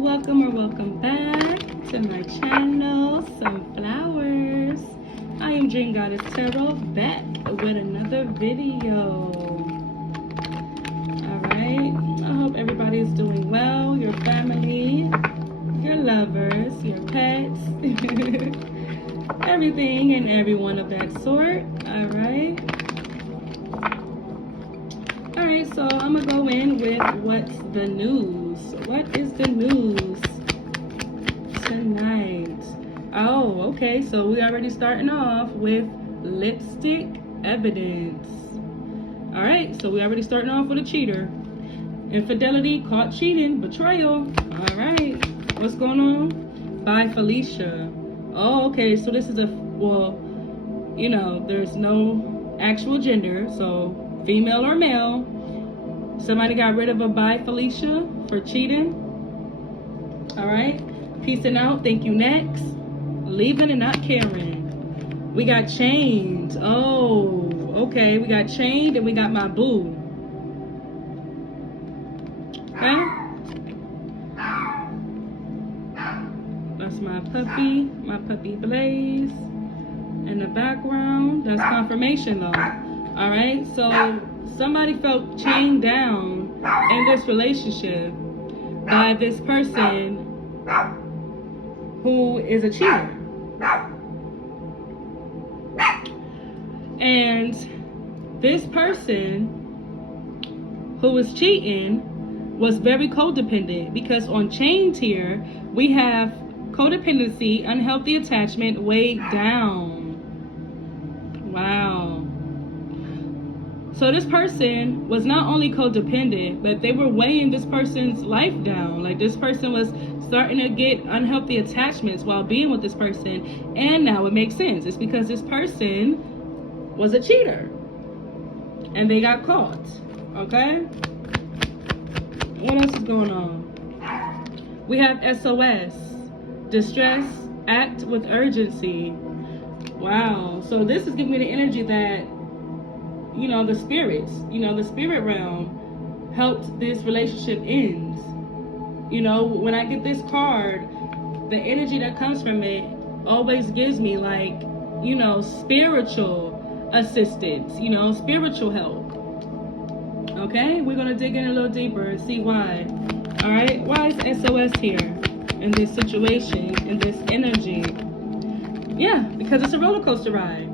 Welcome or welcome back to my channel, Sunflowers. I am Dream Goddess Tarot, back with another video. Alright, I hope everybody is doing well, your family, your lovers, your pets, everything and everyone of that sort. Alright, so I'm gonna go in with what's the news. What is the news tonight? Oh, okay, so we already starting off with lipstick evidence. Alright, so we already starting off with a cheater. Infidelity, caught cheating, betrayal. Alright, what's going on? By Felicia. Oh, okay, so this is there's no actual gender, so female or male. Somebody got rid of a by Felicia for cheating. Alright, peacing out, thank you, next. Leaving and not caring. We got chained. Oh, okay, we got chained and we got my boo. Okay, that's my puppy Blaze. In the background, that's confirmation though. Alright, so somebody felt chained down in this relationship by this person who is a cheater. And this person who was cheating was very codependent, because on chained here we have codependency, unhealthy attachment, weighed down. Wow. So this person was not only codependent, but they were weighing this person's life down. Like, this person was starting to get unhealthy attachments while being with this person. And now it makes sense. It's because this person was a cheater and they got caught. Okay? What else is going on? We have SOS. Distress, act with urgency. Wow. So this is giving me the energy that, the spirits, the spirit realm helped this relationship end. When I get this card, the energy that comes from it always gives me like, spiritual assistance, spiritual help. Okay, we're gonna dig in a little deeper and see why. All right, why is SOS here in this situation, in this energy? Yeah, because it's a roller coaster ride.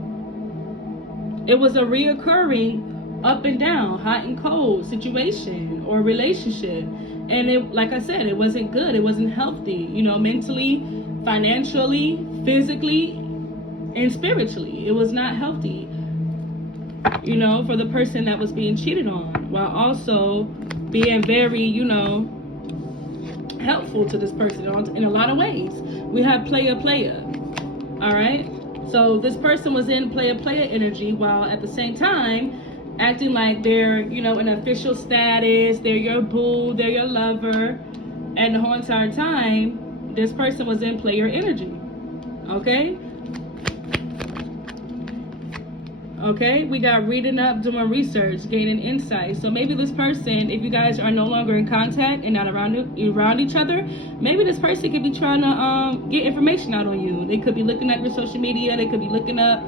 It was a reoccurring up and down, hot and cold situation or relationship. And it, like I said, it wasn't good. It wasn't healthy, mentally, financially, physically, and spiritually. It was not healthy, for the person that was being cheated on, while also being very, helpful to this person in a lot of ways. We have player. All right. So this person was in player energy, while at the same time acting like they're, in official status, they're your boo, they're your lover. And the whole entire time, this person was in player energy. Okay? Okay, we got reading up, doing research, gaining insight. So maybe this person, if you guys are no longer in contact and not around each other, maybe this person could be trying to get information out on you. They could be looking at your social media. They could be looking up,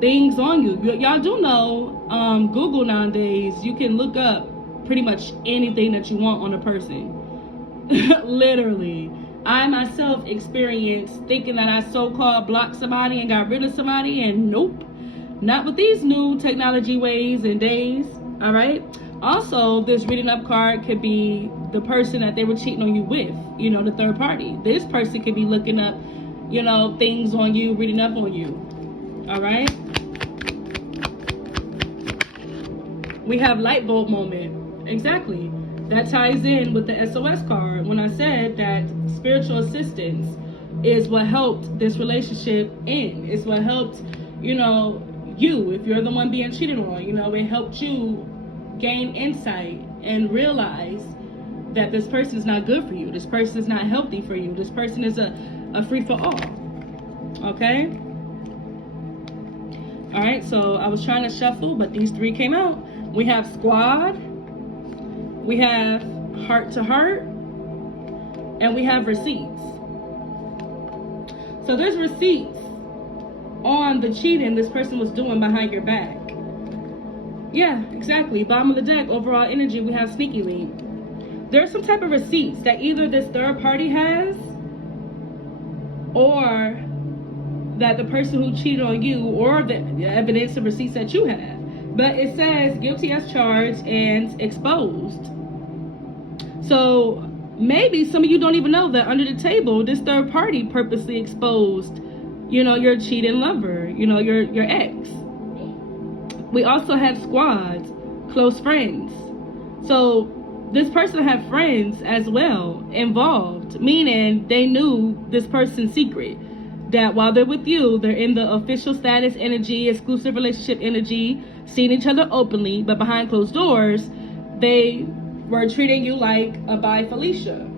things on you. Y'all do know Google nowadays, you can look up pretty much anything that you want on a person. Literally. I myself experienced thinking that I so-called blocked somebody and got rid of somebody, and nope. Not with these new technology ways and days. All right. Also, this reading up card could be the person that they were cheating on you with, the third party. This person could be looking up, things on you, reading up on you. All right. We have light bulb moment. Exactly. That ties in with the SOS card when I said that spiritual assistance is what helped this relationship end. It's what helped, you, if you're the one being cheated on, it helped you gain insight and realize that this person is not good for you. This person is not healthy for you. This person is a free for all. Okay? All right, so I was trying to shuffle, but these three came out. We have squad. We have heart to heart. and we have receipts. So there's receipts on the cheating this person was doing behind your back. Yeah, exactly. Bottom of the deck, overall energy, we have sneaky link. There's some type of receipts that either this third party has, or that the person who cheated on you, or the evidence of receipts that you have. But it says guilty as charged and exposed. So maybe some of you don't even know that under the table, this third party purposely exposed, your cheating lover, your ex. We also have squads, close friends. So this person had friends as well involved, meaning they knew this person's secret. That while they're with you, they're in the official status energy, exclusive relationship energy, seeing each other openly, but behind closed doors, they were treating you like a bi Felicia.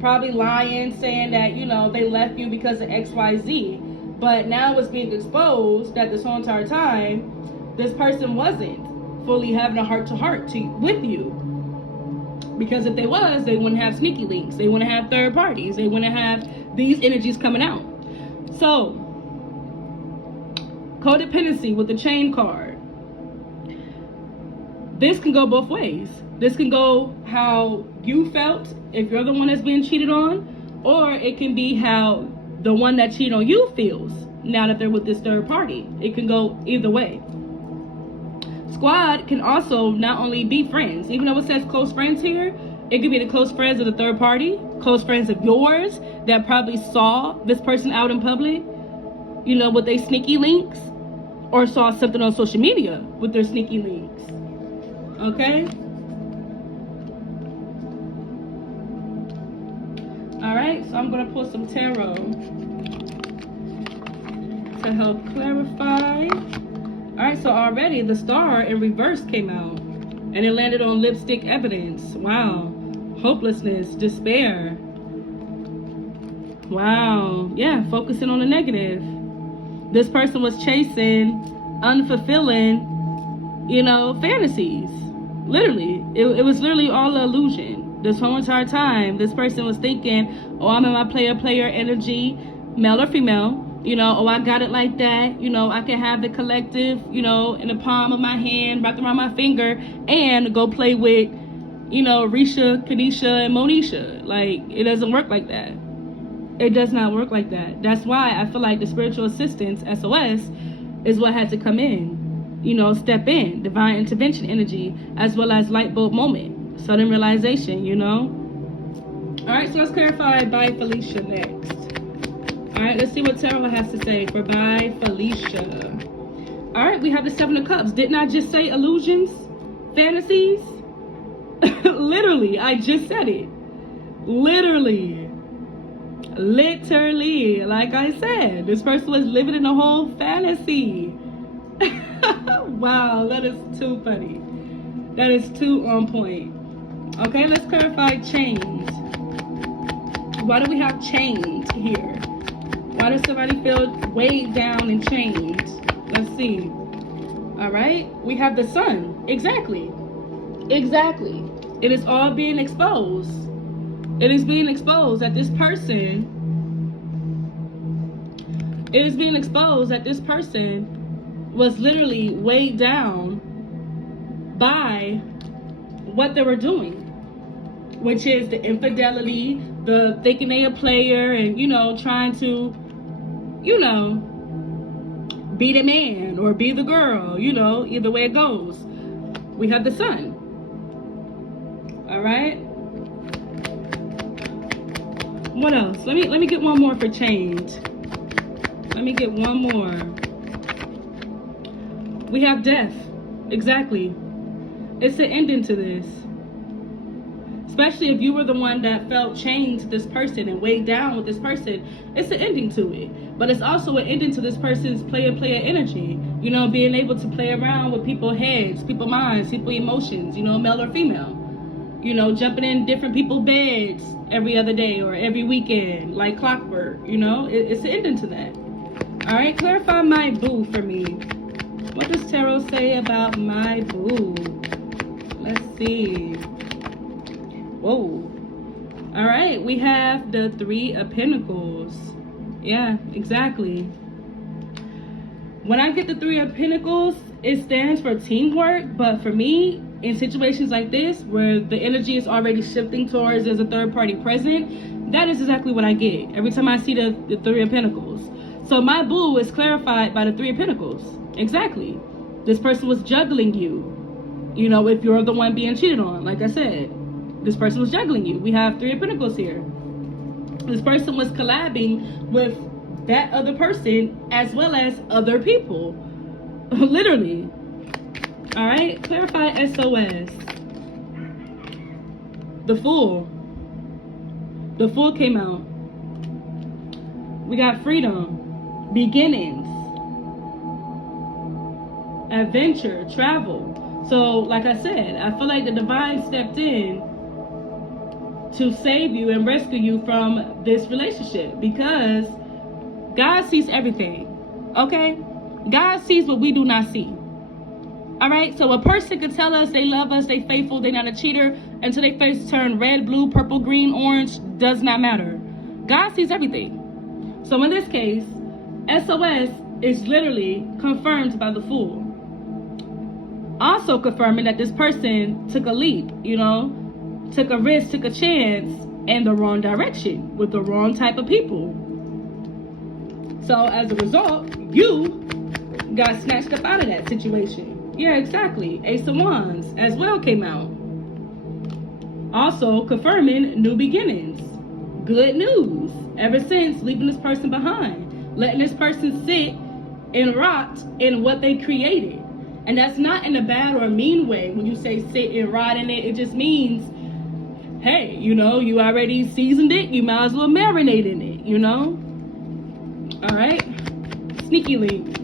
Probably lying, saying that, they left you because of XYZ. But now it's being exposed that this whole entire time, this person wasn't fully having a heart-to-heart with you. Because if they was, they wouldn't have sneaky links. They wouldn't have third parties. They wouldn't have these energies coming out. So, codependency with the chain card. This can go both ways. This can go how you felt if you're the one that's being cheated on, or it can be how the one that cheated on you feels now that they're with this third party. It can go either way. Squad can also not only be friends, even though it says close friends here, it could be the close friends of the third party, close friends of yours that probably saw this person out in public, with their sneaky links, or saw something on social media with their sneaky links. Okay? Alright, so I'm going to pull some tarot to help clarify. Alright, so already the star in reverse came out, and it landed on lipstick evidence. Wow. Hopelessness, despair. Wow. Yeah, focusing on the negative. This person was chasing unfulfilling, fantasies. Literally. It was literally all an illusion. This whole entire time, this person was thinking, oh, I'm in my player energy, male or female. Oh, I got it like that. I can have the collective, in the palm of my hand, wrapped around my finger, and go play with, Risha, Kanisha, and Monisha. Like, it doesn't work like that. It does not work like that. That's why I feel like the spiritual assistance, SOS, is what had to come in. Step in, divine intervention energy, as well as light bulb moment, sudden realization, All right, so let's clarify by Felicia next. All right, let's see what Tarot has to say for by Felicia. All right, we have the Seven of Cups. Didn't I just say illusions, fantasies? Literally, I just said it. Literally, like I said, this person was living in a whole fantasy. Wow, that is too funny. That is too on point. Okay, let's clarify chains. Why do we have chains here? Why does somebody feel weighed down and chained? Let's see. All right, we have the sun. Exactly. It is all being exposed. It is being exposed that this person. It is being exposed that this person was literally weighed down by what they were doing, which is the infidelity, the thinking they a player, and trying to, be the man or be the girl, either way it goes. We have the sun. All right. What else? Let me get one more for change. Let me get one more. We have death. Exactly. It's the ending to this. Especially if you were the one that felt chained to this person and weighed down with this person, it's an ending to it. But it's also an ending to this person's player energy. Being able to play around with people's heads, people's minds, people's emotions, male or female. Jumping in different people's beds every other day or every weekend, like clockwork, it's an ending to that. All right, clarify my boo for me. What does Tarot say about my boo? Let's see. Whoa. All All right, we have the Three of Pentacles. Yeah, exactly. When I get the Three of Pentacles, it stands for teamwork, but for me, in situations like this, where the energy is already shifting towards there's a third party present, that is exactly what I get every time I see the Three of Pentacles. So my boo is clarified by the Three of Pentacles. Exactly. This person was juggling you. You know, if you're the one being cheated on, like I said, this person was juggling you. We have Three of Pentacles here. This person was collabing with that other person as well as other people. Literally. All right, clarify SOS. The Fool. The Fool came out. We got freedom, beginnings, adventure, travel. So, like I said, I feel like the divine stepped in to save you and rescue you from this relationship, because God sees everything, okay? God sees what we do not see. All right, so a person could tell us they love us, they faithful, they're not a cheater, until their face turn red, blue, purple, green, orange, does not matter. God sees everything. So in this case, SOS is literally confirmed by the Fool. Also confirming that this person took a leap, you know, took a risk, took a chance in the wrong direction with the wrong type of people. So as a result, you got snatched up out of that situation. Yeah, exactly. Ace of Wands as well came out. Also confirming new beginnings. Good news. Ever since leaving this person behind, letting this person sit and rot in what they created. And that's not in a bad or a mean way. When you say sit and rot in it, it just means, hey, you know, you already seasoned it, you might as well marinate in it, you know? All right, Sneaky Link.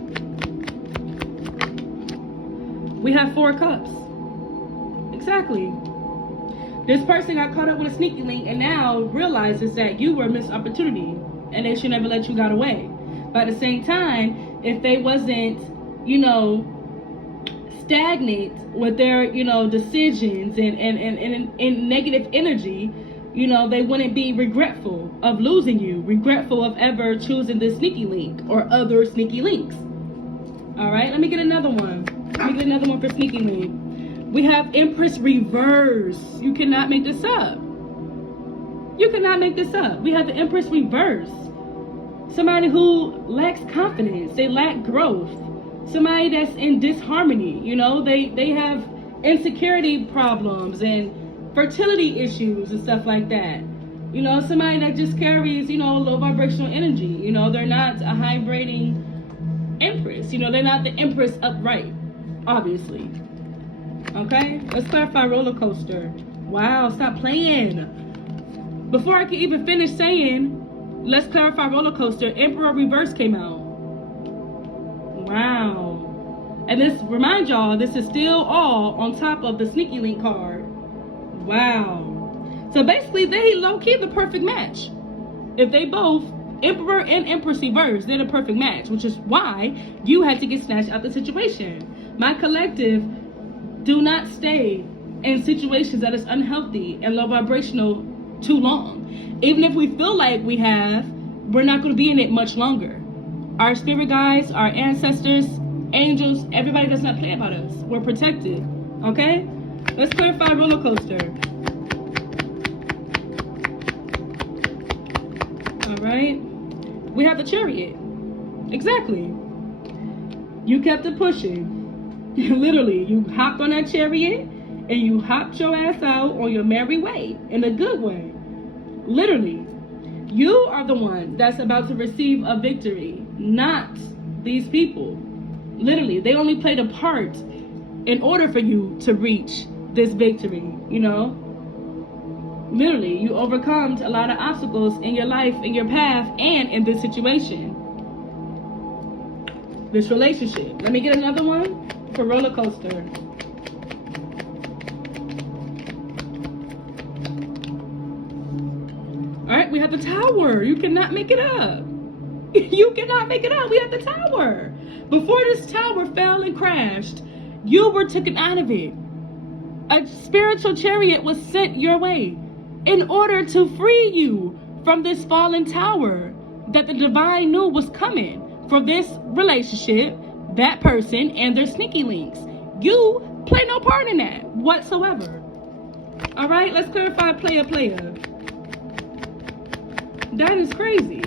We have Four Cups. Exactly. This person got caught up with a sneaky link and now realizes that you were a missed opportunity and they should never let you get away. But at the same time, if they wasn't, you know, stagnant with their, you know, decisions and negative energy, you know, they wouldn't be regretful of losing you, regretful of ever choosing this sneaky link or other sneaky links. All right, let me get another one. Let me get another one for sneaky link. We have Empress Reverse. You cannot make this up. You cannot make this up. We have the Empress Reverse. Somebody who lacks confidence. They lack growth. Somebody that's in disharmony. You know, they have insecurity problems and fertility issues and stuff like that. You know, somebody that just carries, you know, low vibrational energy. You know, they're not a high vibrating Empress. You know, they're not the Empress upright, obviously. Okay, let's clarify roller coaster. Wow, stop playing. Before I can even finish saying, let's clarify roller coaster, Emperor Reverse came out. Wow. And this, remind y'all, this is still all on top of the sneaky link card. Wow. So basically, they low-key the perfect match. If they both, Emperor and Empress Reverse, they're the perfect match, which is why you had to get snatched out the situation. My collective, do not stay in situations that is unhealthy and low vibrational too long. Even if we feel like we have, we're not going to be in it much longer. Our spirit guides, our ancestors, angels, everybody does not play about us. We're protected. Okay? Let's clarify roller coaster. All right. We have the Chariot. Exactly. You kept it pushing. Literally, you hopped on that chariot and you hopped your ass out on your merry way, in a good way. Literally, you are the one that's about to receive a victory, not these people. Literally, they only played a part in order for you to reach this victory, you know? Literally, you overcome a lot of obstacles in your life, in your path, and in this situation. This relationship. Let me get another one for roller coaster. All right, we have the Tower. You cannot make it up. You cannot make it up. We have the Tower. Before this tower fell and crashed, you were taken out of it. A spiritual chariot was sent your way. in order to free you from this fallen tower that the divine knew was coming for this relationship, that person, and their sneaky links. You play no part in that whatsoever. All right, let's clarify player. That is crazy.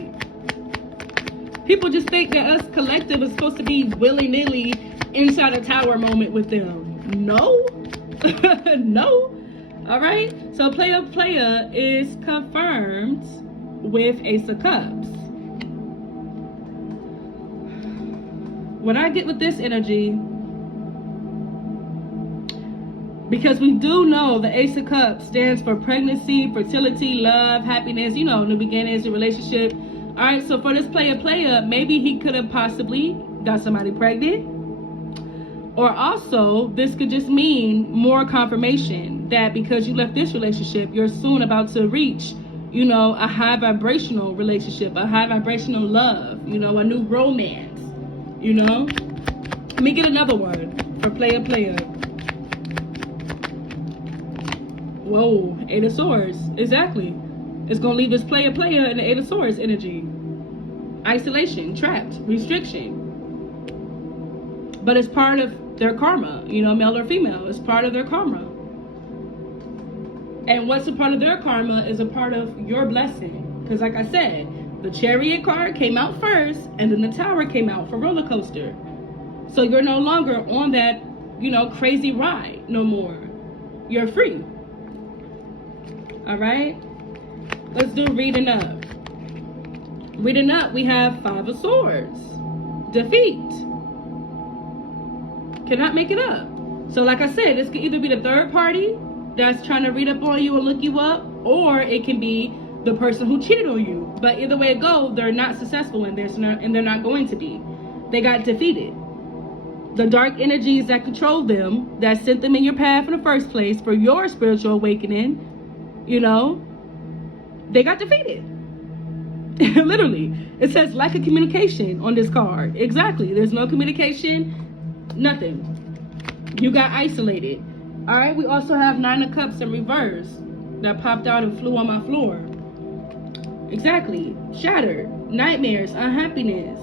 People just think that us collective is supposed to be willy-nilly inside a tower moment with them. No. No. All right, so player is confirmed with Ace of Cups. What I get with this energy, because we do know the Ace of Cups stands for pregnancy, fertility, love, happiness, you know, new beginnings, a relationship. All right, so for this player, maybe he could have possibly got somebody pregnant. Or also, this could just mean more confirmation that because you left this relationship, you're soon about to reach, you know, a high vibrational relationship, a high vibrational love, you know, a new romance, you know. Let me get another one for player. Whoa, Eight of Swords, exactly. It's gonna leave this player in the Eight of Swords energy. Isolation, trapped, restriction. But it's part of their karma, you know, male or female. It's part of their karma. And what's a part of their karma is a part of your blessing. Because like I said, the Chariot card came out first, and then the Tower came out for roller coaster. So you're no longer on that, you know, crazy ride no more. You're free. All right? Let's do reading up. Reading up, we have Five of Swords. Defeat. Cannot make it up. So like I said, this could either be the third party that's trying to read up on you and look you up, or it can be the person who cheated on you. But either way it goes, they're not successful in this, and they're not going to be. They got defeated. The dark energies that controlled them, that sent them in your path in the first place for your spiritual awakening, you know, they got defeated. Literally. It says lack of communication on this card. Exactly. There's no communication, nothing. You got isolated. All right, we also have Nine of Cups in reverse that popped out and flew on my floor. Exactly. Shattered. Nightmares. Unhappiness.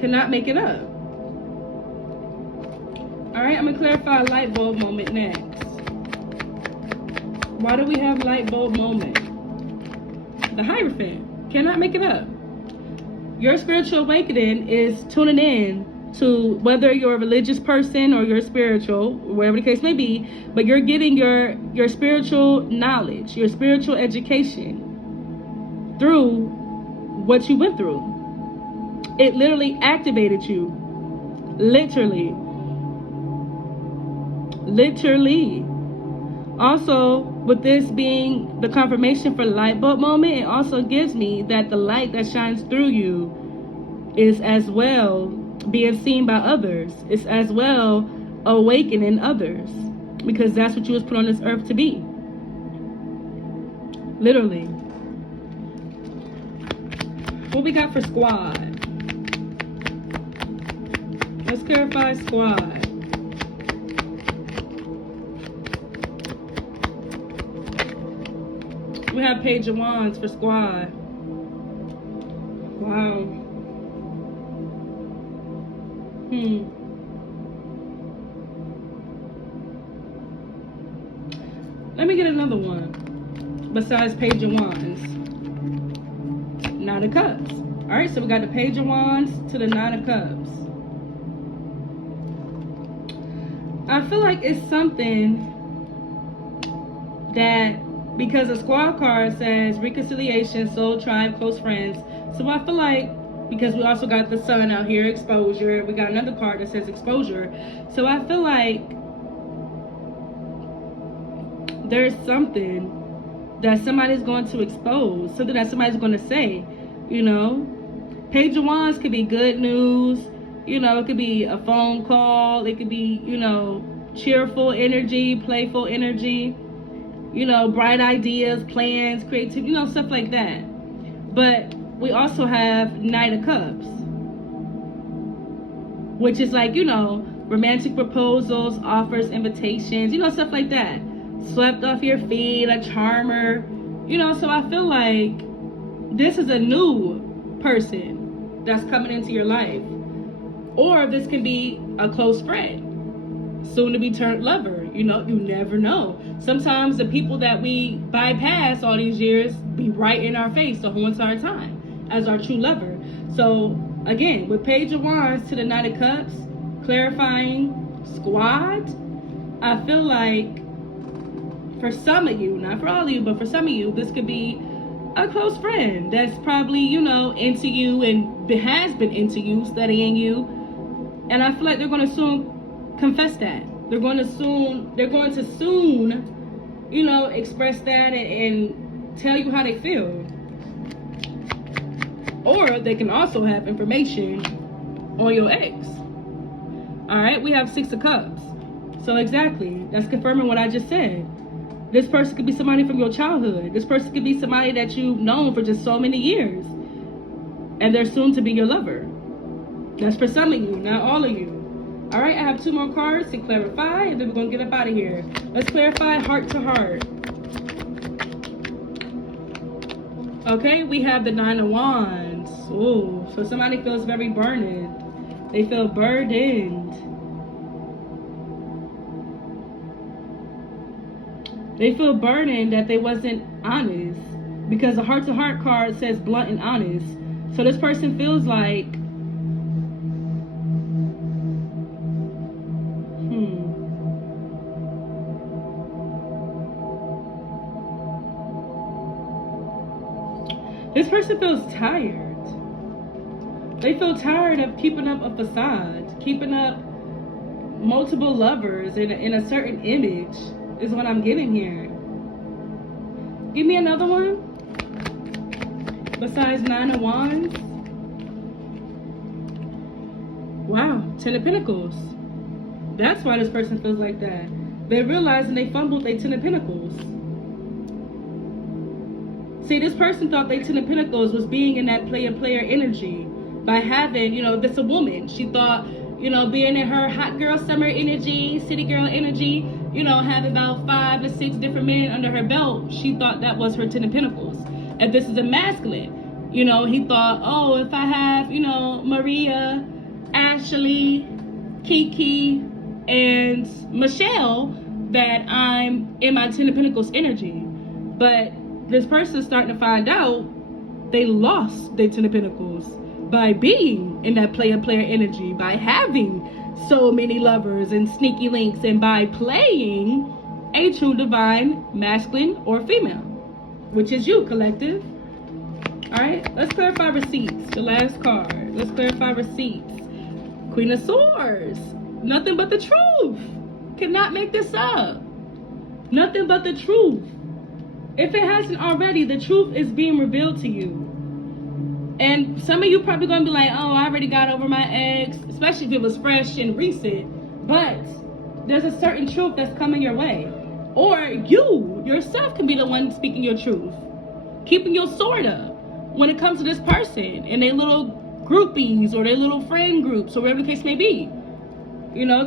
Cannot make it up. All right, I'm going to clarify a light bulb moment next. Why do we have light bulb moment? The Hierophant. Cannot make it up. Your spiritual awakening is tuning in to whether you're a religious person or you're spiritual, whatever the case may be, but you're getting your spiritual knowledge, your spiritual education through what you went through. It literally activated you. Literally. Also, with this being the confirmation for the light bulb moment, it also gives me that the light that shines through you is as well being seen by others. It's as well awakening others, because that's what you was put on this earth to be. Literally. What we got for squad? Let's clarify squad. We have Page of Wands for squad. Wow. Let me get another one besides Page of Wands. Nine of Cups. All right, so we got the Page of Wands to the Nine of Cups. I feel like it's something that, because the squad card says reconciliation, soul tribe, close friends. So I feel like, because we also got the sun out here, exposure. We got another card that says exposure. So I feel like there's something that somebody's going to expose, something that somebody's going to say, you know. Page of Wands could be good news, you know, it could be a phone call, it could be, you know, cheerful energy, playful energy, you know, bright ideas, plans, creativity, you know, stuff like that. But we also have Knight of Cups, which is like, you know, romantic proposals, offers, invitations, you know, stuff like that. swept off your feet, a charmer. So I feel like this is a new person that's coming into your life. Or this can be a close friend, soon to be turned lover. You never know. Sometimes the people that we bypass all these years be right in our face the whole entire time as our true lover. So again, with Page of Wands to the Knight of Cups, clarifying squad, I feel like for some of you, not for all of you, but for some of you, this could be a close friend that's probably, into you and has been into you, studying you. And I feel like they're going to soon confess that. They're going to soon, express that and tell you how they feel. Or they can also have information on your ex. All right, we have Six of Cups. So exactly, that's confirming what I just said. This person could be somebody from your childhood. This person could be somebody that you've known for just so many years. And they're soon to be your lover. That's for some of you, not all of you. All right, I have 2 more cards to clarify, and then we're going to get up out of here. Let's clarify heart to heart. Okay, we have the 9 of Wands. Ooh, so somebody feels very burdened. They feel burdened. They feel burdened that they wasn't honest, because the heart to heart card says blunt and honest. So this person feels like, this person feels tired. They feel tired of keeping up a facade, keeping up multiple lovers in a certain image. Is what I'm getting here. Give me another one. Besides 9 of Wands. Wow, 10 of Pentacles. That's why this person feels like that. They realized and they fumbled their 10 of Pentacles. See, this person thought their 10 of Pentacles was being in that player energy by having, if it's a woman, she thought, being in her hot girl summer energy, city girl energy, having about 5 to 6 different men under her belt, she thought that was her 10 of Pentacles. And this is a masculine. He thought, oh, if I have, Maria, Ashley, Kiki, and Michelle, that I'm in my 10 of Pentacles energy. But this person's starting to find out they lost their 10 of Pentacles by being in that player energy, by having so many lovers and sneaky links, and by playing a true divine masculine or female, which is you, collective. All right, let's clarify receipts. The last card. Let's clarify receipts. Queen of Swords. Nothing but the truth. Cannot make this up. Nothing but the truth. If it hasn't already, the truth is being revealed to you. And some of you probably going to be like, oh, I already got over my ex, especially if it was fresh and recent. But there's a certain truth that's coming your way. Or you yourself can be the one speaking your truth. Keeping your sword up when it comes to this person and their little groupies or their little friend groups or whatever the case may be.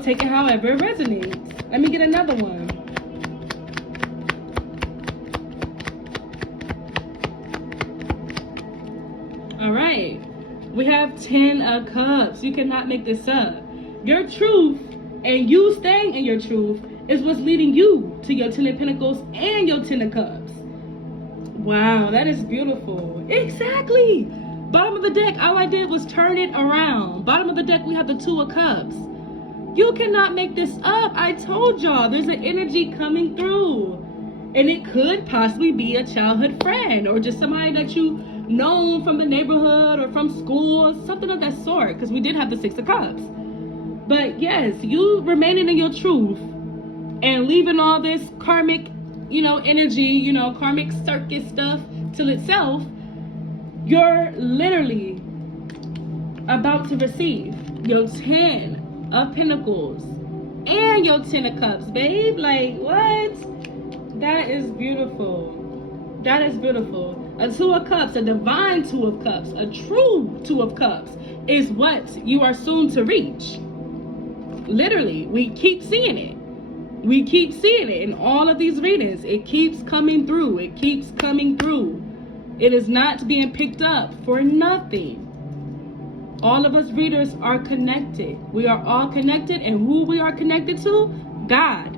Take it however it resonates. Let me get another one. All right, we have 10 of Cups. You cannot make this up. Your truth and you staying in your truth is what's leading you to your 10 of Pentacles and your 10 of Cups. Wow, that is beautiful. Exactly. Bottom of the deck, all I did was turn it around. Bottom of the deck, we have the 2 of Cups. You cannot make this up. I told y'all, there's an energy coming through. And it could possibly be a childhood friend or just somebody that you known from the neighborhood or from school, something of that sort, because we did have the 6 of Cups. But yes, you remaining in your truth and leaving all this karmic, energy, karmic circus stuff to itself, you're literally about to receive your 10 of Pentacles and your 10 of Cups, babe. Like, what? That is beautiful. That is beautiful. A 2 of Cups, a divine 2 of Cups, a true 2 of Cups is what you are soon to reach. Literally, we keep seeing it. We keep seeing it in all of these readings. It keeps coming through. It keeps coming through. It is not being picked up for nothing. All of us readers are connected. We are all connected, and who we are connected to? God,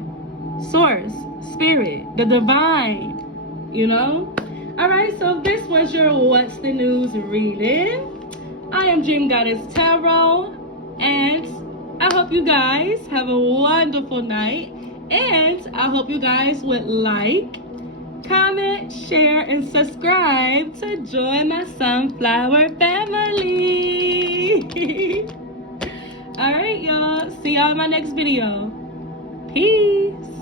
Source, Spirit, the Divine, you know? All right, so this was your What's the News reading. I am Dream Goddess Tarot, and I hope you guys have a wonderful night, and I hope you guys would like, comment, share, and subscribe to join my Sunflower family. All right, y'all. See y'all in my next video. Peace.